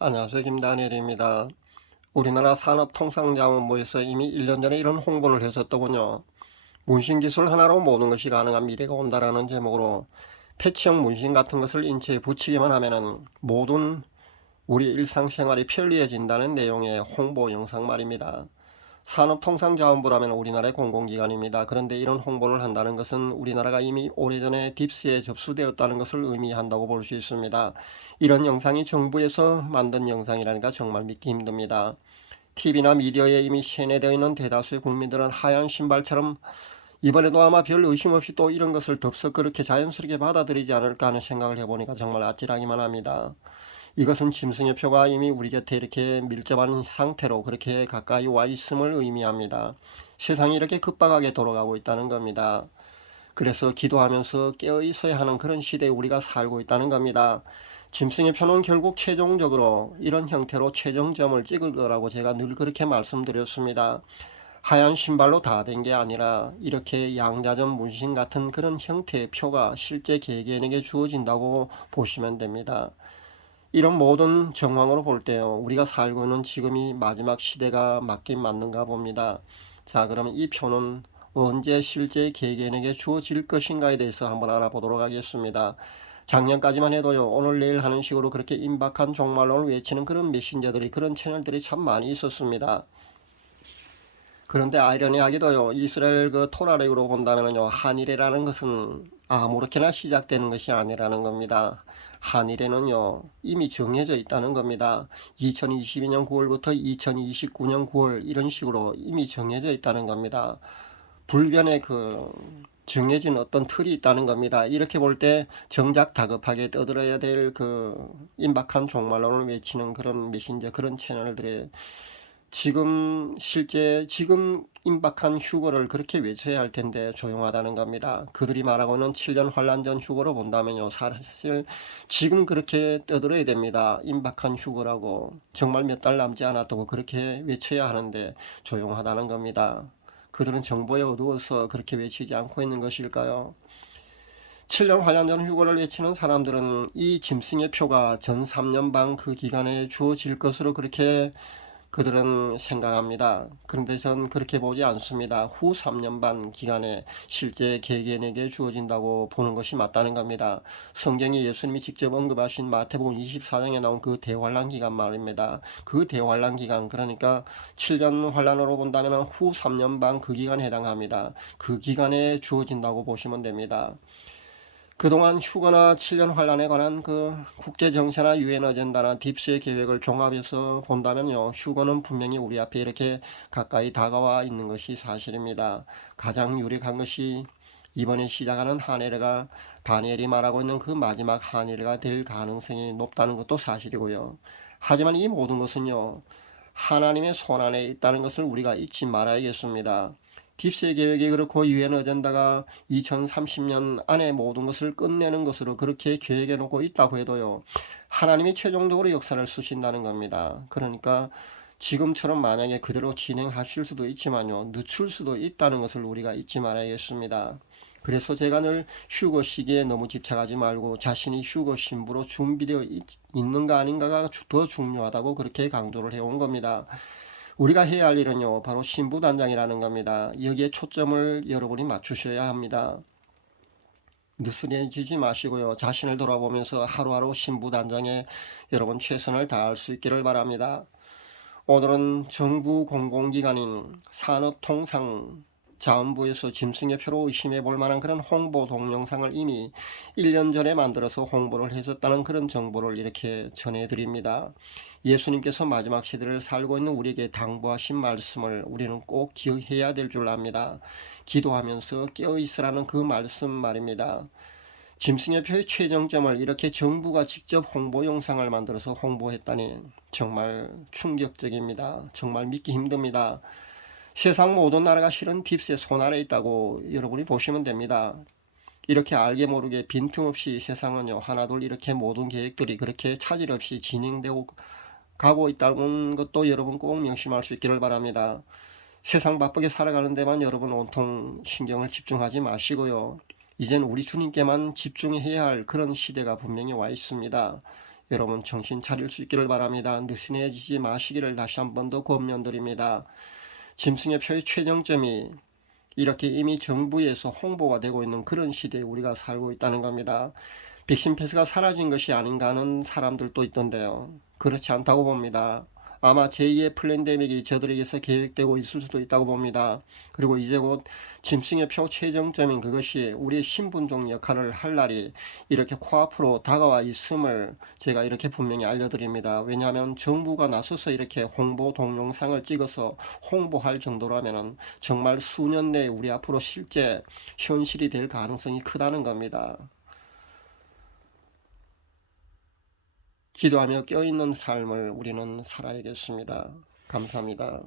안녕하세요. 김다니엘입니다. 우리나라 산업통상자원부에서 이미 1년 전에 이런 홍보를 했었더군요. 문신기술 하나로 모든 것이 가능한 미래가 온다라는 제목으로 패치형 문신 같은 것을 인체에 붙이기만 하면은 모든 우리 일상생활이 편리해진다는 내용의 홍보 영상 말입니다. 산업통상자원부라면 우리나라의 공공기관입니다. 그런데 이런 홍보를 한다는 것은 우리나라가 이미 오래전에 딥스에 접수되었다는 것을 의미한다고 볼 수 있습니다. 이런 영상이 정부에서 만든 영상이라니까 정말 믿기 힘듭니다. TV나 미디어에 이미 세뇌되어 있는 대다수의 국민들은 하얀 신발처럼 이번에도 아마 별 의심 없이 또 이런 것을 덥석 그렇게 자연스럽게 받아들이지 않을까 하는 생각을 해보니까 정말 아찔하기만 합니다. 이것은 짐승의 표가 이미 우리 곁에 이렇게 밀접한 상태로 그렇게 가까이 와 있음을 의미합니다. 세상이 이렇게 급박하게 돌아가고 있다는 겁니다. 그래서 기도하면서 깨어 있어야 하는 그런 시대에 우리가 살고 있다는 겁니다. 짐승의 표는 결국 최종적으로 이런 형태로 최종점을 찍을 거라고 제가 늘 그렇게 말씀드렸습니다. 하얀 신발로 다 된 게 아니라 이렇게 양자점 문신 같은 그런 형태의 표가 실제 개개인에게 주어진다고 보시면 됩니다. 이런 모든 정황으로 볼 때요, 우리가 살고 있는 지금이 마지막 시대가 맞긴 맞는가 봅니다. 자, 그러면 이 표는 언제 실제 개개인에게 주어질 것인가에 대해서 한번 알아보도록 하겠습니다. 작년까지만 해도요, 오늘 내일 하는 식으로 그렇게 임박한 종말론을 외치는 그런 메신저들이, 그런 채널들이 참 많이 있었습니다. 그런데 아이러니하게도요, 이스라엘 그 토라렉으로 본다면요, 한일이라는 것은 아무렇게나 시작되는 것이 아니라는 겁니다. 한일에는요, 이미 정해져 있다는 겁니다. 2022년 9월부터 2029년 9월 이런 식으로 이미 정해져 있다는 겁니다. 불변의 그 정해진 어떤 틀이 있다는 겁니다. 이렇게 볼 때 정작 다급하게 떠들어야 될 그 임박한 종말론을 외치는 그런 메신저 그런 채널들의 지금 실제 지금 임박한 휴거를 그렇게 외쳐야 할 텐데 조용하다는 겁니다. 그들이 말하고는 7년 환란 전 휴거로 본다면요. 사실 지금 그렇게 떠들어야 됩니다. 임박한 휴거라고 정말 몇 달 남지 않았다고 그렇게 외쳐야 하는데 조용하다는 겁니다. 그들은 정보에 어두워서 그렇게 외치지 않고 있는 것일까요? 7년 환란 전 휴거를 외치는 사람들은 이 짐승의 표가 전 3년 반그 기간에 주어질 것으로 그렇게 그들은 생각합니다. 그런데 전 그렇게 보지 않습니다. 후 3년 반 기간에 실제 개개인에게 주어진다고 보는 것이 맞다는 겁니다. 성경에 예수님이 직접 언급하신 마태복음 24장에 나온 그 대환란 기간 말입니다. 그 대환란 기간 그러니까 7년 환란으로 본다면 후 3년 반 그 기간에 해당합니다. 그 기간에 주어진다고 보시면 됩니다. 그동안 휴거나 7년 환란에 관한 그 국제 정세나 유엔 어젠다나 딥스의 계획을 종합해서 본다면요. 휴거는 분명히 우리 앞에 이렇게 가까이 다가와 있는 것이 사실입니다. 가장 유력한 것이 이번에 시작하는 한해가 다니엘이 말하고 있는 그 마지막 한해가 될 가능성이 높다는 것도 사실이고요. 하지만 이 모든 것은요. 하나님의 손 안에 있다는 것을 우리가 잊지 말아야겠습니다. 딥스의 계획이 그렇고 유엔 어젠다가 2030년 안에 모든 것을 끝내는 것으로 그렇게 계획해 놓고 있다고 해도요. 하나님이 최종적으로 역사를 쓰신다는 겁니다. 그러니까 지금처럼 만약에 그대로 진행하실 수도 있지만요. 늦출 수도 있다는 것을 우리가 잊지 말아야겠습니다. 그래서 제가 늘 휴거 시기에 너무 집착하지 말고 자신이 휴거 신부로 준비되어 있, 있는가 아닌가가 더 중요하다고 그렇게 강조를 해온 겁니다. 우리가 해야 할 일은요, 바로 신부단장이라는 겁니다. 여기에 초점을 여러분이 맞추셔야 합니다. 느슨해지지 마시고요. 자신을 돌아보면서 하루하루 신부단장에 여러분 최선을 다할 수 있기를 바랍니다. 오늘은 정부 공공기관인 산업통상 자원부에서 짐승의 표로 의심해 볼 만한 그런 홍보 동영상을 이미 1년 전에 만들어서 홍보를 했었다는 그런 정보를 이렇게 전해드립니다. 예수님께서 마지막 시대를 살고 있는 우리에게 당부하신 말씀을 우리는 꼭 기억해야 될 줄 압니다. 기도하면서 깨어있으라는 그 말씀 말입니다. 짐승의 표의 최정점을 이렇게 정부가 직접 홍보 영상을 만들어서 홍보했다니 정말 충격적입니다. 정말 믿기 힘듭니다. 세상 모든 나라가 실은 딥스의 손 아래 있다고 여러분이 보시면 됩니다. 이렇게 알게 모르게 빈틈없이 세상은요 하나둘 이렇게 모든 계획들이 그렇게 차질 없이 진행되고 가고 있다는 것도 여러분 꼭 명심할 수 있기를 바랍니다. 세상 바쁘게 살아가는 데만 여러분 온통 신경을 집중하지 마시고요. 이젠 우리 주님께만 집중해야 할 그런 시대가 분명히 와 있습니다. 여러분 정신 차릴 수 있기를 바랍니다. 느슨해지지 마시기를 다시 한 번 더 권면드립니다. 짐승의 표의 최정점이 이렇게 이미 정부에서 홍보가 되고 있는 그런 시대에 우리가 살고 있다는 겁니다. 백신 패스가 사라진 것이 아닌가 하는 사람들도 있던데요. 그렇지 않다고 봅니다. 아마 제2의 플랜데믹이 저들에게서 계획되고 있을 수도 있다고 봅니다. 그리고 이제 곧 짐승의 표 최정점인 그것이 우리의 신분종 역할을 할 날이 이렇게 코앞으로 다가와 있음을 제가 이렇게 분명히 알려드립니다. 왜냐하면 정부가 나서서 이렇게 홍보 동영상을 찍어서 홍보할 정도라면 정말 수년 내에 우리 앞으로 실제 현실이 될 가능성이 크다는 겁니다. 기도하며 껴있는 삶을 우리는 살아야겠습니다. 감사합니다.